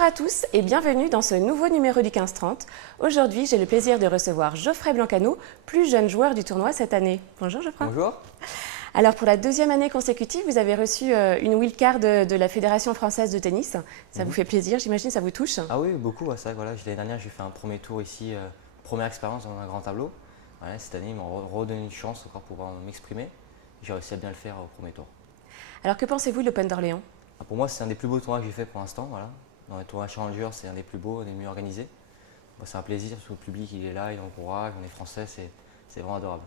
Bonjour à tous et bienvenue dans ce nouveau numéro du 15-30. Aujourd'hui, j'ai le plaisir de recevoir Geoffrey Blancano, plus jeune joueur du tournoi cette année. Bonjour Geoffrey. Bonjour. Alors pour la deuxième année consécutive, vous avez reçu une wildcard de la Fédération française de tennis. Ça vous fait plaisir, j'imagine, ça vous touche? Ah oui, beaucoup. C'est vrai que voilà, l'année dernière, j'ai fait un premier tour ici, première expérience dans un grand tableau. Voilà, cette année, ils m'ont redonné une chance encore pour pouvoir m'exprimer. J'ai réussi à bien le faire au premier tour. Alors que pensez-vous de l'Open d'Orléans? Pour moi, c'est un des plus beaux tournois que j'ai fait pour l'instant. Voilà. Dans les tournois Challenger, c'est un des plus beaux, des mieux organisés. C'est un plaisir, parce que le public il est là, il encourage, on est français, c'est vraiment adorable.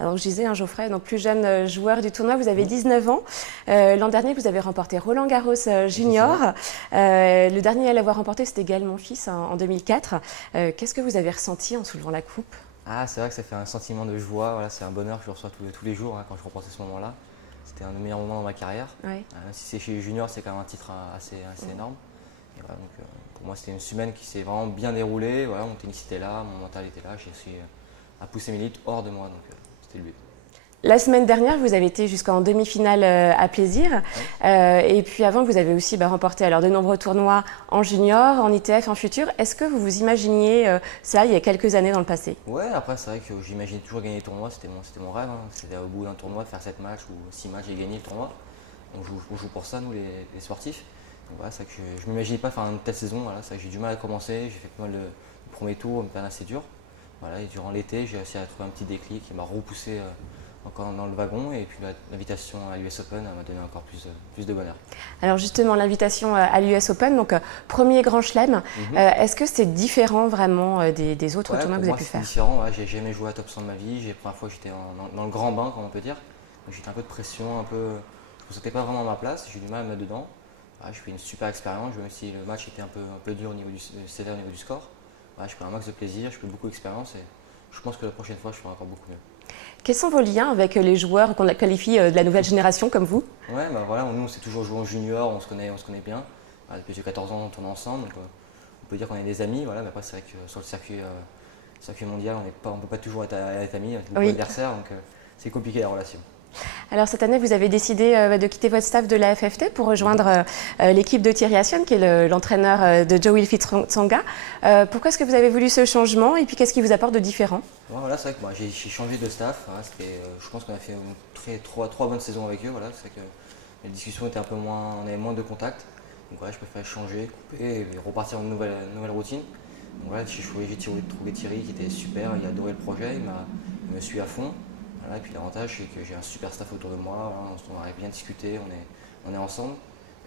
Alors je disais, Geoffrey, donc plus jeune joueur du tournoi, vous avez 19 ans. L'an dernier, vous avez remporté Roland Garros Junior. Le dernier à l'avoir remporté, c'était Gaël Monfils en 2004. Qu'est-ce que vous avez ressenti en soulevant la coupe? C'est vrai que ça fait un sentiment de joie, voilà, c'est un bonheur que je reçois tous les jours quand je remporte ce moment-là. C'était un des meilleurs moments dans ma carrière. Oui. Si c'est chez les juniors, c'est quand même un titre assez énorme. Et voilà, donc, pour moi, c'était une semaine qui s'est vraiment bien déroulée. Voilà, mon tennis était là, mon mental était là. J'ai réussi à pousser mes limites hors de moi, donc c'était le but. La semaine dernière, vous avez été jusqu'en demi-finale à Plaisir. Et puis avant, vous avez aussi remporté alors, de nombreux tournois en junior, en ITF, en futur. Est-ce que vous vous imaginiez ça il y a quelques années dans le passé? Ouais, après c'est vrai que j'imaginais toujours gagner les tournois, c'était mon rêve. C'était au bout d'un tournoi de faire 7 matchs ou 6 matchs et gagner le tournoi. On joue pour ça, nous les sportifs. Donc voilà, c'est que je ne m'imaginais pas faire une telle saison. Voilà, c'est que j'ai du mal à commencer, j'ai fait pas mal de premiers tours, une période assez dure. Voilà, et durant l'été, j'ai réussi à trouver un petit déclic qui m'a repoussé encore dans le wagon, et puis l'invitation à l'US Open m'a donné encore plus de bonheur. Alors justement, l'invitation à l'US Open, donc premier grand chelem, est-ce que c'est différent vraiment des autres tournois que vous avez pu faire? C'est différent, j'ai jamais joué à top 100 de ma vie, la première fois j'étais dans le grand bain, comme on peut dire, donc j'étais un peu de pression, je ne me sentais pas vraiment à ma place, j'ai eu du mal à me mettre dedans. Je fais une super expérience, même si le match était un peu dur au niveau sévère au niveau du score. Je prends un max de plaisir, je fais beaucoup d'expérience et je pense que la prochaine fois je ferai encore beaucoup mieux. Quels sont vos liens avec les joueurs qu'on qualifie de la nouvelle génération comme vous? Voilà, nous on s'est toujours joué en junior, on se connaît bien. Depuis j'ai 14 ans on tourne ensemble, donc on peut dire qu'on est des amis. Voilà, mais après c'est vrai que sur le circuit mondial on ne peut pas toujours être amis, avec beaucoup d'adversaires, donc c'est compliqué la relation. Alors cette année, vous avez décidé de quitter votre staff de la FFT pour rejoindre l'équipe de Thierry Ascione, qui est l'entraîneur de Jo-Wilfried Tsonga. Pourquoi est-ce que vous avez voulu ce changement et puis qu'est-ce qui vous apporte de différent? Voilà, c'est vrai que j'ai changé de staff. Je pense qu'on a fait trois bonnes saisons avec eux. Voilà, c'est vrai que les discussions étaient un peu moins, on avait moins de contact. Donc voilà, je préférais changer, couper et repartir dans une nouvelle routine. Donc voilà, j'ai trouvé Thierry qui était super, il a adoré le projet, il me suit à fond. Voilà, et puis l'avantage c'est que j'ai un super staff autour de moi, voilà, on arrive bien à discuter, on est ensemble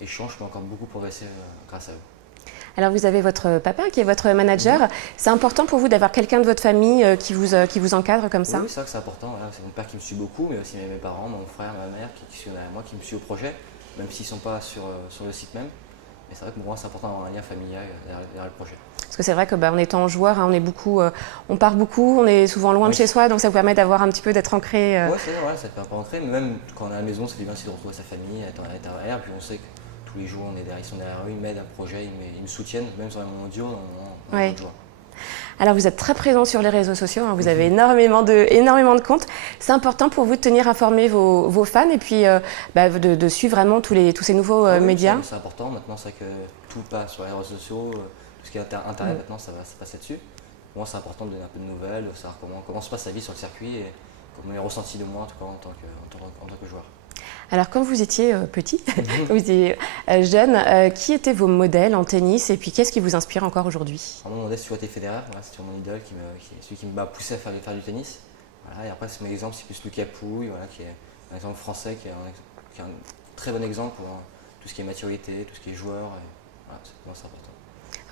et je peux encore beaucoup progresser grâce à eux. Alors vous avez votre papa qui est votre manager. C'est important pour vous d'avoir quelqu'un de votre famille qui vous encadre comme ça? Oui, c'est vrai que c'est important. Voilà. C'est mon père qui me suit beaucoup, mais aussi mes parents, mon frère, ma mère qui suivent derrière moi, qui me suivent au projet, même s'ils ne sont pas sur le site même. Mais c'est vrai que pour moi c'est important d'avoir un lien familial derrière le projet. Parce que c'est vrai qu'en étant joueur, on part beaucoup, on est souvent loin de chez soi, donc ça vous permet d'avoir un petit peu d'être ancré. Oui, c'est vrai, ça te permet d'ancrer, mais même quand on est à la maison, ça fait bien aussi de retrouver sa famille, être derrière, puis on sait que tous les jours ils sont derrière eux, ils m'aident à un projet, ils me soutiennent, même sur les moments durs, dans le joie. Alors vous êtes très présent sur les réseaux sociaux, vous avez énormément de comptes. C'est important pour vous de tenir informés vos fans et puis de suivre vraiment tous ces nouveaux médias? C'est important, maintenant c'est vrai que tout passe sur les réseaux sociaux, tout ce qui est internet maintenant ça passe là-dessus. Pour moi c'est important de donner un peu de nouvelles, de savoir comment se passe sa vie sur le circuit et comment est ressenti de moi en tout cas en tant que joueur. Alors quand vous étiez petit, vous étiez jeune, qui étaient vos modèles en tennis et puis qu'est-ce qui vous inspire encore aujourd'hui? Mon modèle c'est toujours Federer, c'est mon idole, celui qui m'a poussé à faire du tennis. Voilà, et après c'est mon exemple, c'est plus Lucas Pouille, voilà, qui est un exemple français, qui est un très bon exemple pour tout ce qui est maturité, tout ce qui est joueur. Voilà, c'est important.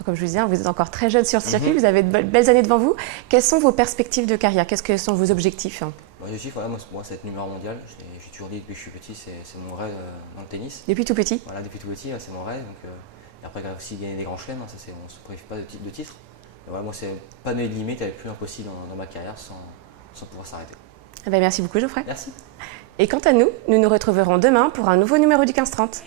Comme je vous disais, vous êtes encore très jeune sur le circuit, vous avez de belles années devant vous. Quelles sont vos perspectives de carrière? Quels sont vos objectifs? Mon objectif, pour moi, c'est être numéro mondial. J'ai toujours dit depuis que je suis petit, c'est mon rêve dans le tennis. Depuis tout petit? Voilà, depuis tout petit, c'est mon rêve. Donc, et après, aussi gagner des grands chelems, on ne se prive pas de titre. Voilà, moi, c'est pas de limite, il n'y avait plus impossible dans ma carrière sans pouvoir s'arrêter. Merci beaucoup, Geoffrey. Merci. Et quant à nous, nous nous retrouverons demain pour un nouveau numéro du 15-30.